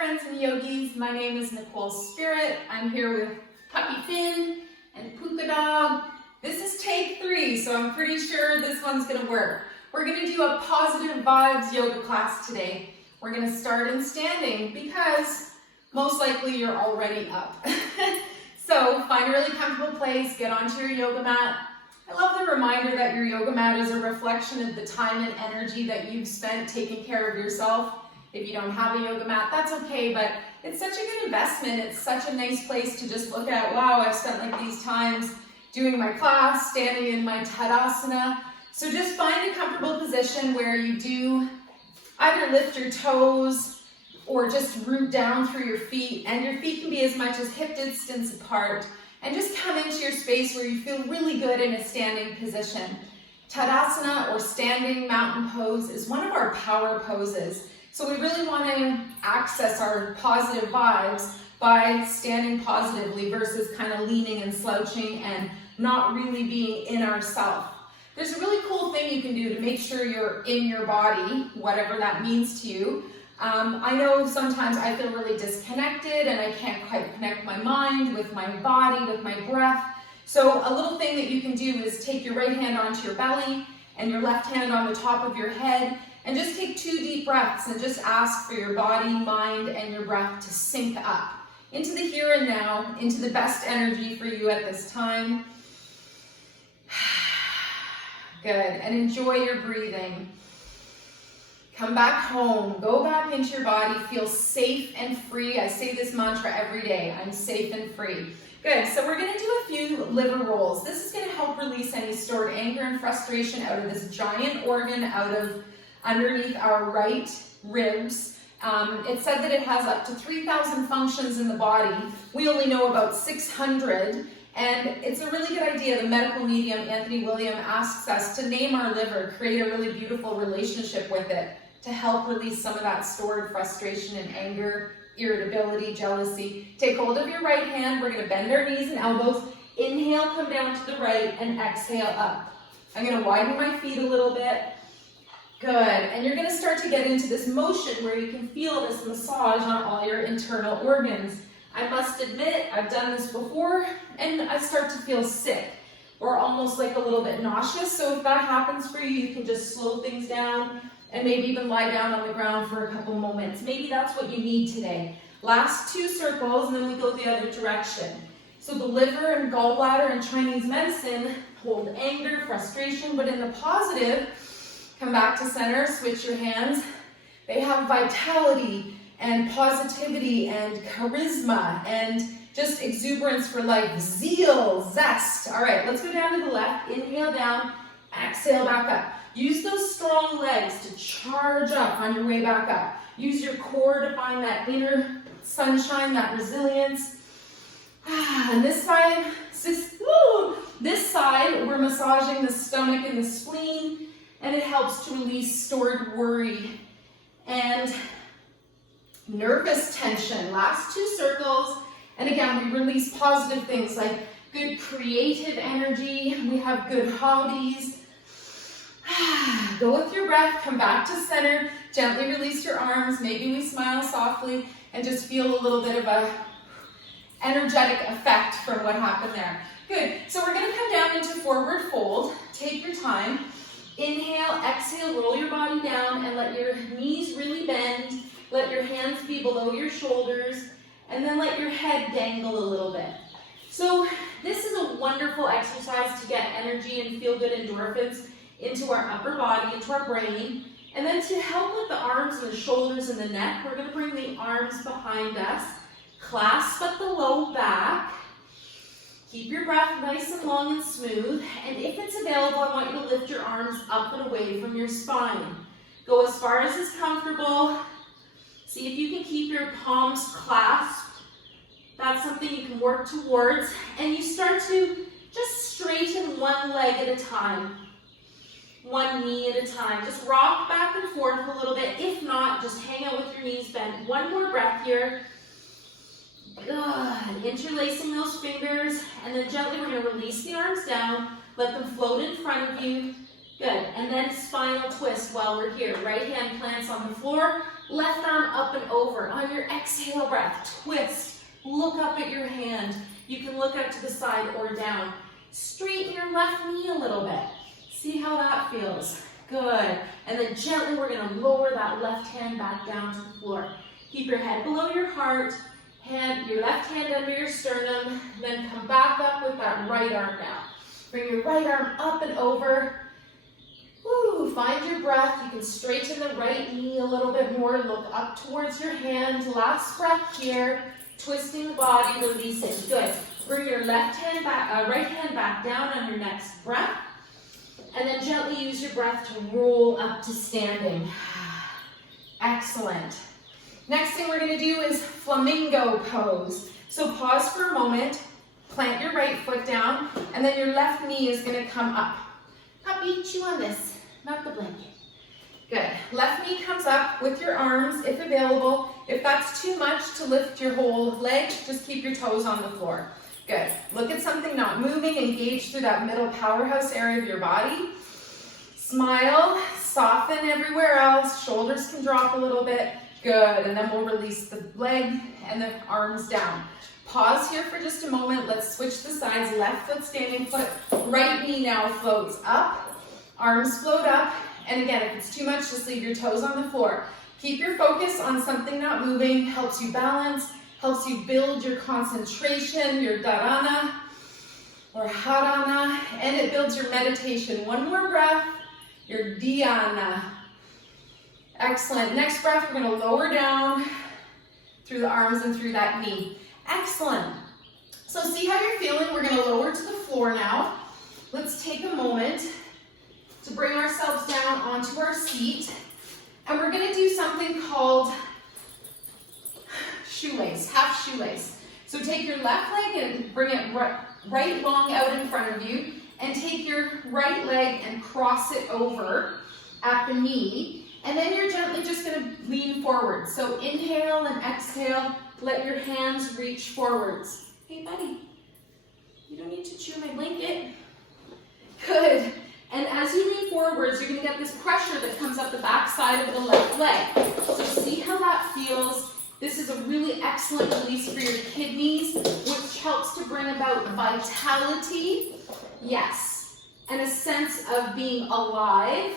friends and yogis, my name is Nicole Spirit. I'm here with Puppy Finn and Puka Dog. This is take 3, so I'm pretty sure this one's gonna work. We're gonna do a Pawsitive Vibes Yoga class today. We're gonna start in standing because most likely you're already up. So find a really comfortable place, get onto your yoga mat. I love the reminder that your yoga mat is a reflection of the time and energy that you've spent taking care of yourself. If you don't have a yoga mat, that's okay, but it's such a good investment. It's such a nice place to just look at, wow, I've spent like these times doing my class, standing in my Tadasana. So just find a comfortable position where you do either lift your toes or just root down through your feet, and your feet can be as much as hip distance apart, and just come into your space where you feel really good in a standing position. Tadasana, or standing mountain pose, is one of our power poses. So we really want to access our positive vibes by standing positively versus kind of leaning and slouching and not really being in ourself. There's a really cool thing you can do to make sure you're in your body, whatever that means to you. I know sometimes I feel really disconnected and I can't quite connect my mind with my body, with my breath. So a little thing that you can do is take your right hand onto your belly and your left hand on the top of your head, and just take 2 deep breaths and just ask for your body, mind, and your breath to sync up into the here and now, into the best energy for you at this time. Good, and enjoy your breathing. Come back home, go back into your body, feel safe and free. I say this mantra every day, I'm safe and free. Good, so we're gonna do a few liver rolls. This is gonna help release any stored anger and frustration out of this giant organ, out of underneath our right ribs. It said that it has up to 3,000 functions in the body. We only know about 600, and it's a really good idea. The medical medium, Anthony William, asks us to name our liver, create a really beautiful relationship with it to help release some of that stored frustration and anger, irritability, jealousy. Take hold of your right hand. We're gonna bend our knees and elbows. Inhale, come down to the right, and exhale up. I'm gonna widen my feet a little bit. Good, and you're gonna start to get into this motion where you can feel this massage on all your internal organs. I must admit, I've done this before, and I start to feel sick, or almost like a little bit nauseous. So if that happens for you, you can just slow things down, and maybe even lie down on the ground for a couple moments. Maybe that's what you need today. Last 2 circles, and then we go the other direction. So the liver and gallbladder in Chinese medicine hold anger, frustration, but in the positive, come back to center, switch your hands. They have vitality and positivity and charisma and just exuberance for life, zeal, zest. All right, let's go down to the left. Inhale down, exhale back up. Use those strong legs to charge up on your way back up. Use your core to find that inner sunshine, that resilience. And this side, we're massaging the stomach and the spleen, and it helps to release stored worry and nervous tension. Last 2 circles, and again, we release positive things like good creative energy. We have good hobbies. Go with your breath, come back to center, gently release your arms. Maybe we smile softly and just feel a little bit of a energetic effect from what happened there. Good, so we're gonna come down into forward fold. Take your time. Inhale, exhale, roll your body down and let your knees really bend. Let your hands be below your shoulders, and then let your head dangle a little bit. So this is a wonderful exercise to get energy and feel good endorphins into our upper body, into our brain. And then to help with the arms and the shoulders and the neck, we're gonna bring the arms behind us, clasp at the low back. Keep your breath nice and long and smooth, and if it's available, I want you to lift your arms up and away from your spine. Go as far as is comfortable. See if you can keep your palms clasped. That's something you can work towards, and you start to just straighten one leg at a time, one knee at a time. Just rock back and forth a little bit. If not, just hang out with your knees bent. One more breath here. Good. Interlacing those fingers, and then gently we're going to release the arms down, let them float in front of you. Good. And then spinal twist while we're here. Right hand plants on the floor, left arm up up and over. On your exhale breath, twist. Look up at your hand. You can look out to the side or down. Straighten your left knee a little bit. See how that feels. Good. And then gently we're going to lower that left hand back down to the floor. Keep your head below your heart. Your left hand under your sternum. Then come back up with that right arm now. Bring your right arm up and over. Woo, find your breath. You can straighten the right knee a little bit more. Look up towards your hand. Last breath here. Twisting the body, releasing. Good. Bring your right hand back down on your next breath. And then gently use your breath to roll up to standing. Excellent. Next thing we're going to do is Flamingo Pose. So pause for a moment. Plant your right foot down. And then your left knee is going to come up. Puppy, chew on this, not the blanket. Good. Left knee comes up with your arms, if available. If that's too much to lift your whole leg, just keep your toes on the floor. Good. Look at something not moving. Engage through that middle powerhouse area of your body. Smile. Soften everywhere else. Shoulders can drop a little bit. Good. And then we'll release the leg and the arms down. Pause here for just a moment. Let's switch the sides. Left foot, standing foot. Right knee now floats up. Arms float up. And again, if it's too much, just leave your toes on the floor. Keep your focus on something not moving. Helps you balance. Helps you build your concentration, your dharana or harana. And it builds your meditation. One more breath. Your dhyana. Excellent. Next breath, we're going to lower down through the arms and through that knee. Excellent. So see how you're feeling. We're going to lower to the floor now. Let's take a moment to bring ourselves down onto our seat. And we're going to do something called shoelace, half shoelace. So take your left leg and bring it right long out in front of you. And take your right leg and cross it over at the knee. And then you're gently just going to lean forward. So inhale and exhale. Let your hands reach forwards. Hey, buddy, you don't need to chew my blanket. Good. And as you lean forwards, you're going to get this pressure that comes up the back side of the left leg. So see how that feels. This is a really excellent release for your kidneys, which helps to bring about vitality, yes, and a sense of being alive,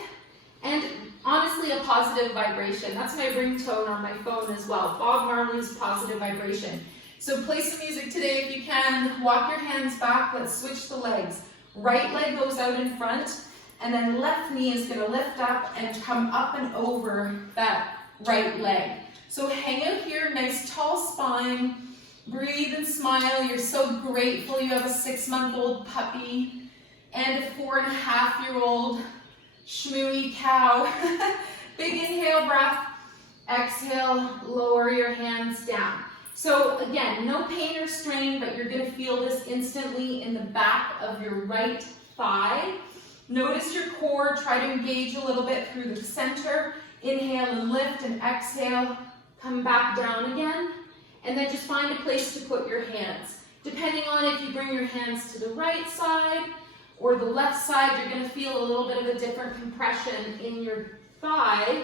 and honestly, a positive vibration. That's my ringtone on my phone as well. Bob Marley's Positive Vibration. So play some music today if you can. Walk your hands back. Let's switch the legs. Right leg goes out in front, and then left knee is going to lift up and come up and over that right leg. So hang out here, nice tall spine. Breathe and smile. You're so grateful you have a 6-month-old puppy and a 4.5-year-old shmooey cow. Big inhale breath. Exhale, lower your hands down. So again, no pain or strain, but you're going to feel this instantly in the back of your right thigh. Notice your core. Try to engage a little bit through the center. Inhale and lift, and exhale. Come back down again. And then just find a place to put your hands. Depending on if you bring your hands to the right side or the left side, you're going to feel a little bit of a different compression in your thigh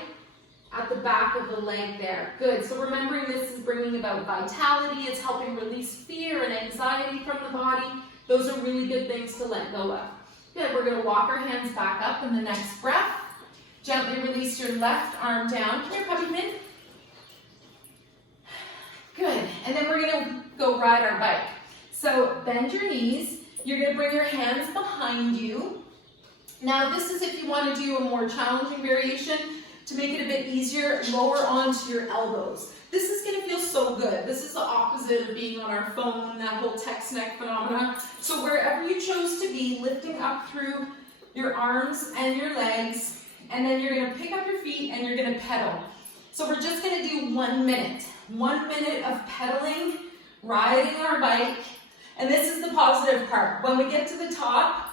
at the back of the leg there. Good. So remembering this is bringing about vitality. It's helping release fear and anxiety from the body. Those are really good things to let go of. Good. We're going to walk our hands back up in the next breath. Gently release your left arm down. Come here, puppy min. Good. And then we're going to go ride our bike. So bend your knees. You're going to bring your hands behind you. Now this is if you want to do a more challenging variation. To make it a bit easier, lower onto your elbows. This is going to feel so good. This is the opposite of being on our phone, that whole text neck phenomenon. So wherever you chose to be, lifting up through your arms and your legs, and then you're going to pick up your feet and you're going to pedal. So we're just going to do 1 minute. 1 minute of pedaling, riding our bike, and this is the positive part. When we get to the top,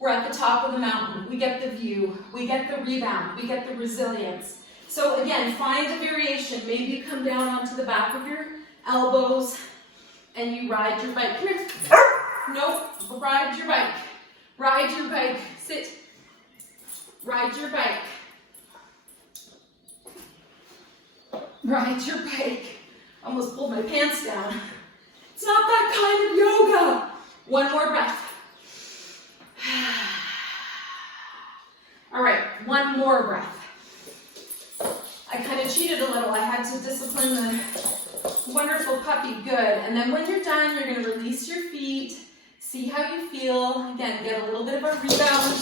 we're at the top of the mountain. We get the view, we get the rebound, we get the resilience. So again, find a variation. Maybe you come down onto the back of your elbows and you ride your bike. Come here. Nope, ride your bike. Ride your bike. Sit. Ride your bike. Ride your bike. Almost pulled my pants down. It's not that kind of yoga. One more breath. All right, one more breath. I kind of cheated a little. I had to discipline the wonderful puppy. Good. And then when you're done, you're going to release your feet. See how you feel. Again, get a little bit of a rebound.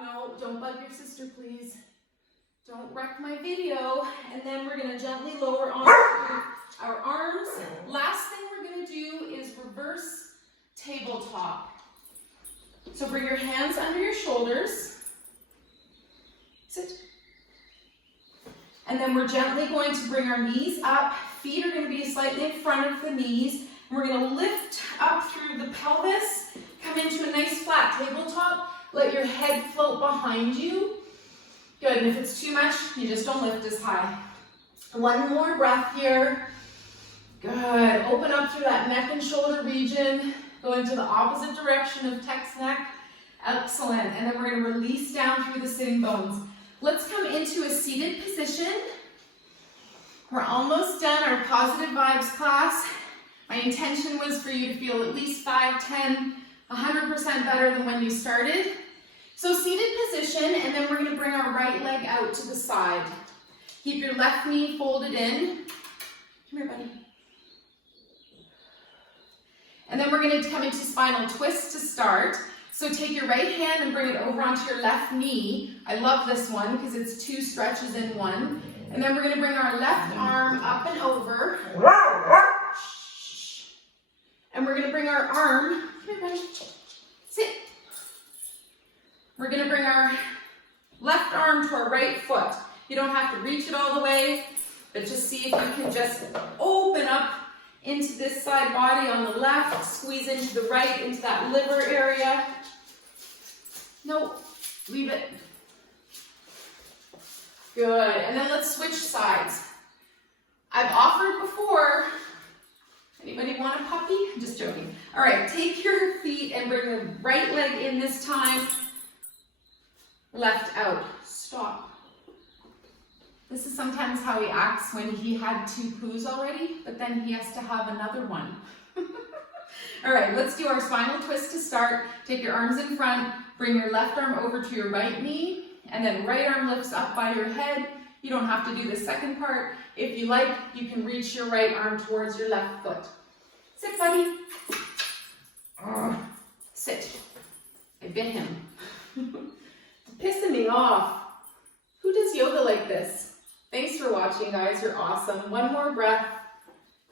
No, don't bug your sister, please. Don't wreck my video. And then we're going to gently lower onto our arms. Last thing we're going to do is reverse tabletop. So bring your hands under your shoulders. Sit. And then we're gently going to bring our knees up. Feet are going to be slightly in front of the knees. And we're going to lift up through the pelvis. Come into a nice flat tabletop. Let your head float behind you. Good. And if it's too much, you just don't lift as high. One more breath here. Good. Open up through that neck and shoulder region. Go into the opposite direction of Tex neck. Excellent. And then we're going to release down through the sitting bones. Let's come into a seated position. We're almost done our Pawsitive Vibes class. My intention was for you to feel at least 5, 10, 100% better than when you started. So seated position, and then we're going to bring our right leg out to the side. Keep your left knee folded in. Come here, buddy. And then we're going to come into Spinal Twist to start. So take your right hand and bring it over onto your left knee. I love this one because it's 2 stretches in one. And then we're going to bring our left arm up and over. And we're going to bring our arm, come here, buddy, sit. We're going to bring our left arm to our right foot. You don't have to reach it all the way, but just see if you can just open up into this side body on the left, squeeze into the right, into that liver area. No, leave it. Good, and then let's switch sides. I've offered before. Anybody want a puppy? I'm just joking. All right, take your feet and bring the right leg in this time. Left out. Stop. This is sometimes how he acts when he had 2 poos already, but then he has to have another one. All right, let's do our spinal twist to start. Take your arms in front, bring your left arm over to your right knee, and then right arm lifts up by your head. You don't have to do the second part. If you like, you can reach your right arm towards your left foot. Sit, buddy. Sit. I bit him. It's pissing me off. Who does yoga like this? Thanks for watching, guys. You're awesome. One more breath.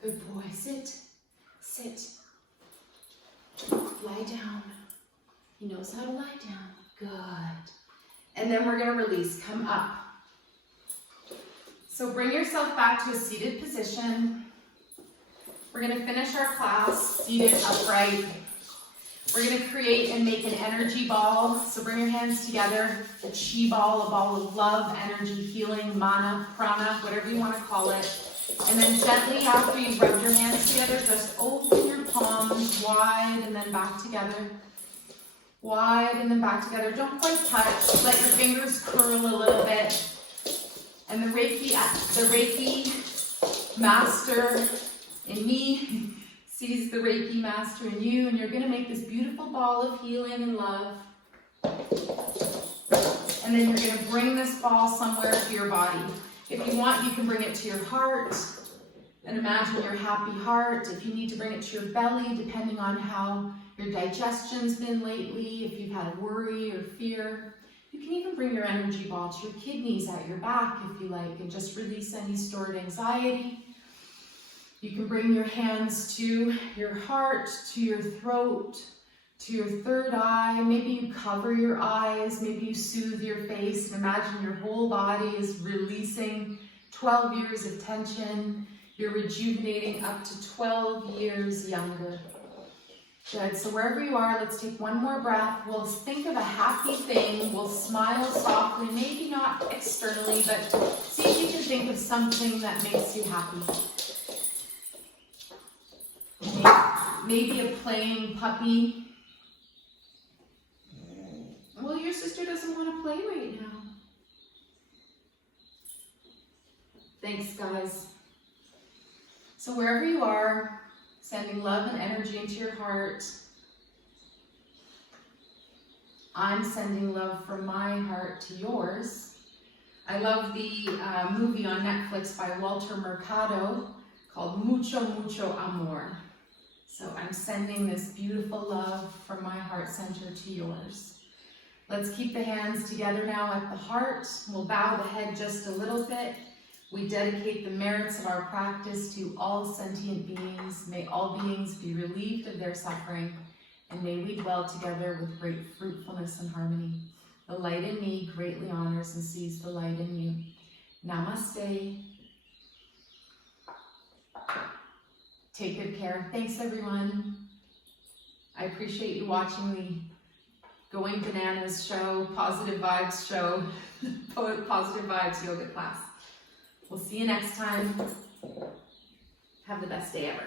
Good boy. Sit. Sit. Lie down. He knows how to lie down. Good. And then we're going to release. Come up. So bring yourself back to a seated position. We're going to finish our class seated upright. We're going to create and make an energy ball. So bring your hands together. A chi ball, a ball of love, energy, healing, mana, prana, whatever you want to call it. And then gently, after you've rubbed your hands together, just open your palms wide and then back together. Wide and then back together. Don't quite touch. Let your fingers curl a little bit. And the Reiki master in me sees the Reiki master in you, and you're going to make this beautiful ball of healing and love. And then you're going to bring this ball somewhere to your body. If you want, you can bring it to your heart and imagine your happy heart. If you need to bring it to your belly, depending on how your digestion's been lately, if you've had worry or fear. You can even bring your energy ball to your kidneys at your back if you like, and just release any stored anxiety. You can bring your hands to your heart, to your throat, to your third eye. Maybe you cover your eyes, maybe you soothe your face and imagine your whole body is releasing 12 years of tension. You're rejuvenating up to 12 years younger. Good, so wherever you are, let's take one more breath. We'll think of a happy thing. We'll smile softly, maybe not externally, but see if you can think of something that makes you happy. Maybe a playing puppy. Well, your sister doesn't want to play right now. Thanks, guys. So wherever you are, sending love and energy into your heart. I'm sending love from my heart to yours. I love the movie on Netflix by Walter Mercado called Mucho, Mucho Amor. So I'm sending this beautiful love from my heart center to yours. Let's keep the hands together now at the heart. We'll bow the head just a little bit. We dedicate the merits of our practice to all sentient beings. May all beings be relieved of their suffering, and may we dwell together with great fruitfulness and harmony. The light in me greatly honors and sees the light in you. Namaste. Take good care. Thanks, everyone. I appreciate you watching the Going Bananas show, Positive Vibes show, Positive Vibes yoga class. We'll see you next time. Have the best day ever.